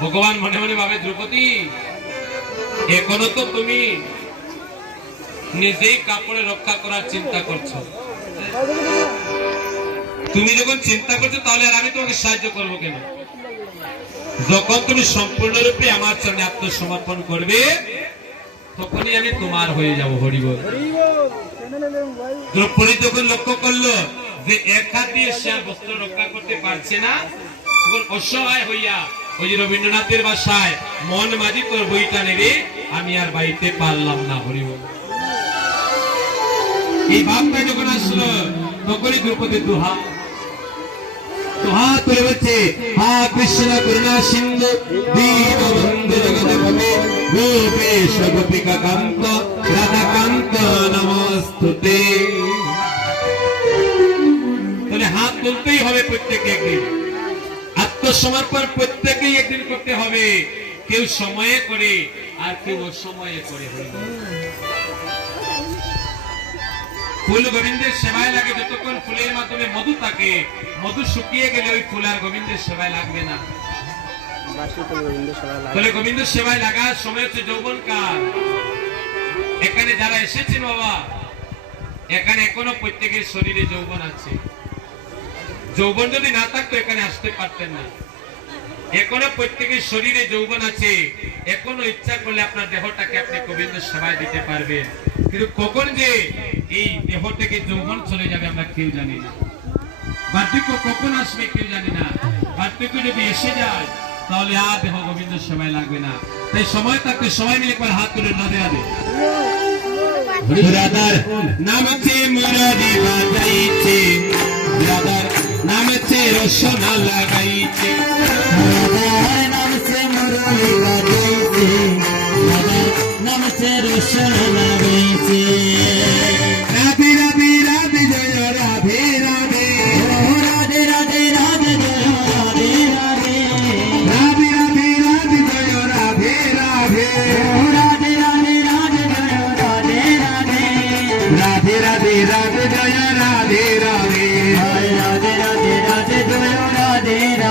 ভগবান মনে মনে ভাবে দ্রৌপদী এখনও তো তুমি নিজেই কাপড়ে রক্ষা করার চিন্তা করছ। তুমি যখন চিন্তা করছ, তাহলে আর আমি তোমাকে সাহায্য করব কেন? যখন তুমি সম্পূর্ণরূপে আমার চরণে আত্মসমর্পণ করবে, তখনই আমি তোমার হয়ে যাব হরিবল দ্রৌপদী যখন লক্ষ্য করল যে এক হাত দিয়ে সে আর বস্ত্র রক্ষা করতে পারছে না, তখন অসহায় হইয়া ওই রবীন্দ্রনাথের বাসায় মন মাঝি তোর বইটা নেবে, আমি আর বাড়িতে পারলাম না হরিবল এই ভাবটা যখন আসলো, তখনই দ্রৌপদী দুহা তাহলে হাত তুলতেই হবে প্রত্যেকে একদিন। আত্মসমর্পণ প্রত্যেকেই একদিন করতে হবে। কেউ সময়ে করে আর কেউ অসময়ে করে ফুল গোবিন্দের সেবায় লাগে, যতক্ষণ ফুলের মাধ্যমে মধু থাকে, মধু শুকিয়ে গেলে ওই ফুল আর গোবিন্দের সেবায় লাগবে না। তাহলে গোবিন্দ সেবায় লাগার সময় হচ্ছে যৌবন কাল। এখানে যারা এসেছেন বাবা, এখানে এখনও প্রত্যেকের শরীরে যৌবন আছে। যৌবন যদি না থাকতো, এখানে আসতে পারতেন না। এখনও প্রত্যেকের শরীরে যৌবন আছে। এখনও ইচ্ছা করলে আপনার দেহটাকে আপনি গোবিন্দ সেবায় দিতে পারবেন। কিন্তু কখন যে এই দেহ থেকে যৌবন চলে যাবে আমরা কেউ জানি না। বার্ধক্য কখন আসবে কেউ জানি না। বার্ধক্য যদি এসে যায়, তাহলে আর দেহ গোবিন্দ সেবায় লাগবে না। তাই সময় থাকতে সময় মিলে একবার হাত তুলে নদে আদে রাধার নাম আছে মুরারি বাজাইছে রাধার নামতে রসনা লাগাইতে নামতে মুরলি লাগাইতে নামতে রসনা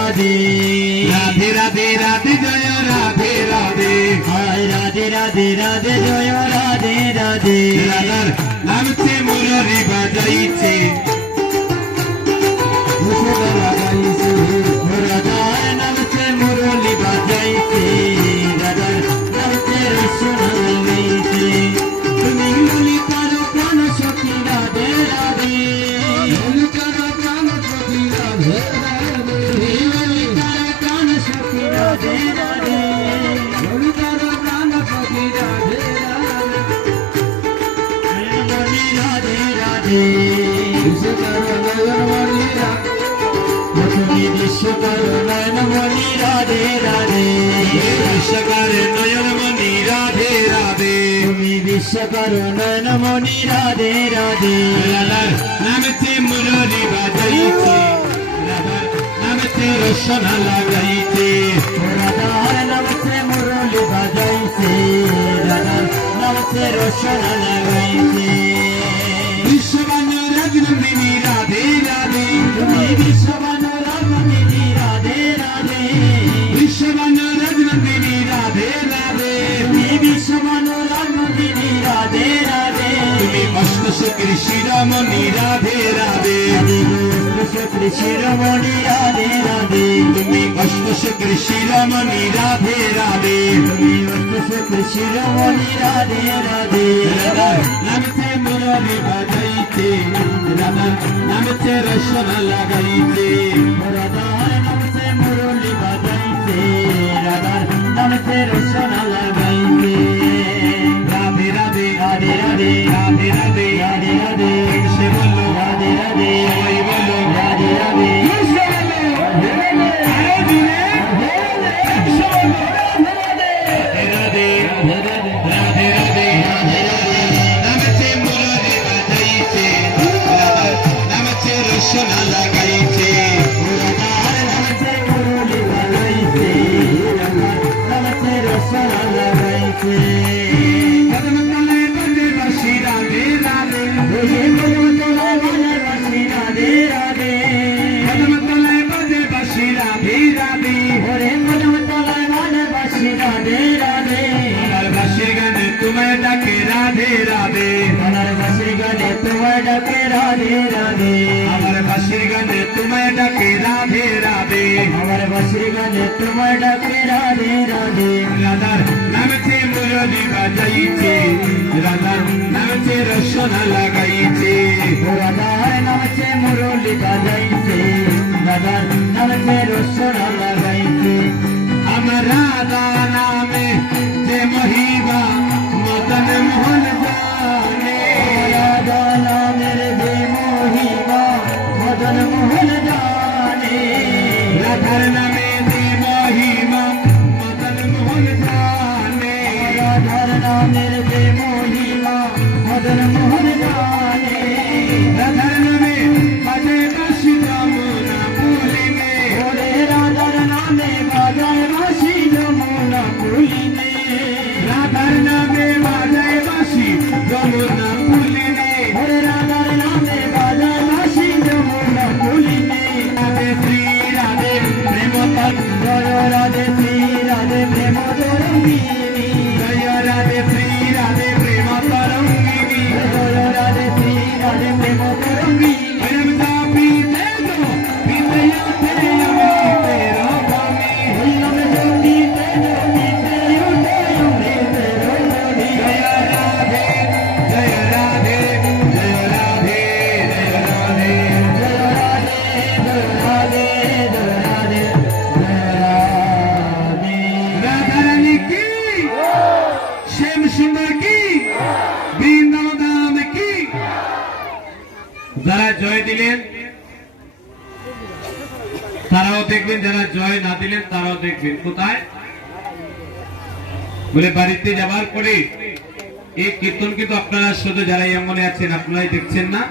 রাধে রাধে রাধে রাধে জয় রাধে রাধে। হয় রাধে রাধে রাধে জয় রাধে রাধে। রাধার নামছে মুরারি বাজাইছে। বিশ্বকর নয়ন মণি রাধে রাধে বিশ্বকার নয়ন মণি রাধে রাধে তুমি বিশ্বকর নয়ন মণি রাধে রাধে রাধার নাম সে মুরারি বাজাইছে রাধার নাম সে রসনা লাগাইছে রাধার নাম মুরলি বাজাইছে রাধার নাম রসনা লাগাইছে রাজনন্দিনী রাধে রাধে। তুমি বিশ্ববান রামণি রাধে রাধে। বিশ্ববান রাজনন্দিনী রাধে রাধে। তুমি বিশ্ববান রামণি রাধে রাধে। তুমি অষ্টশকী শিরমণি রাধে রাধে। শিরোমণি রাধে রাধে। তুমি অষ্টশকী শিরমণি রাধে রাধে। শ্রী শিরোমণি রাধে রাধে নামতে মুরলি বাজাইতে নামতে রসনা লাগাইতে রাধার নামতে মুরলি বাজাইতে রাধার নামতে রসনা লাগাইতে রাধে রাধে। আমার বাসির গানে তোমায় ডাকে রাধে রাধে। আমার বাসির গানে তোমার ডাকে রাধে রাধে। রাধার নামতে মুরলি বাজাইছে। রাধার নামতে রসনা লাগাইছে। মহিমা মদন মোহন জানে রাধার নামে বাজে বাসি যমুনা পুলিনে ওরে রাধার নামে বাজায় বাসি যমুনা পুলিনে রাধার নামে বাজায় বাসি যমুনা পুলিনে ওরে রাধার নামে বাজায় বাসি যমুনা পুলিনে রাধে শ্রী রাধে প্রেম জয় রাধে শ্রী রাধে প্রেম তরঙ্গিনী তারাও দেখবেন, যারা জয় না দিলেন তারাও দেখবেন। কোথায়? বলে বাড়িতে যাবার পরে এই কীর্তন কিন্তু আপনারা শুধু যারা এমন আছেন, আপনারাই দেখছেন না।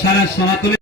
সারা সনাতনে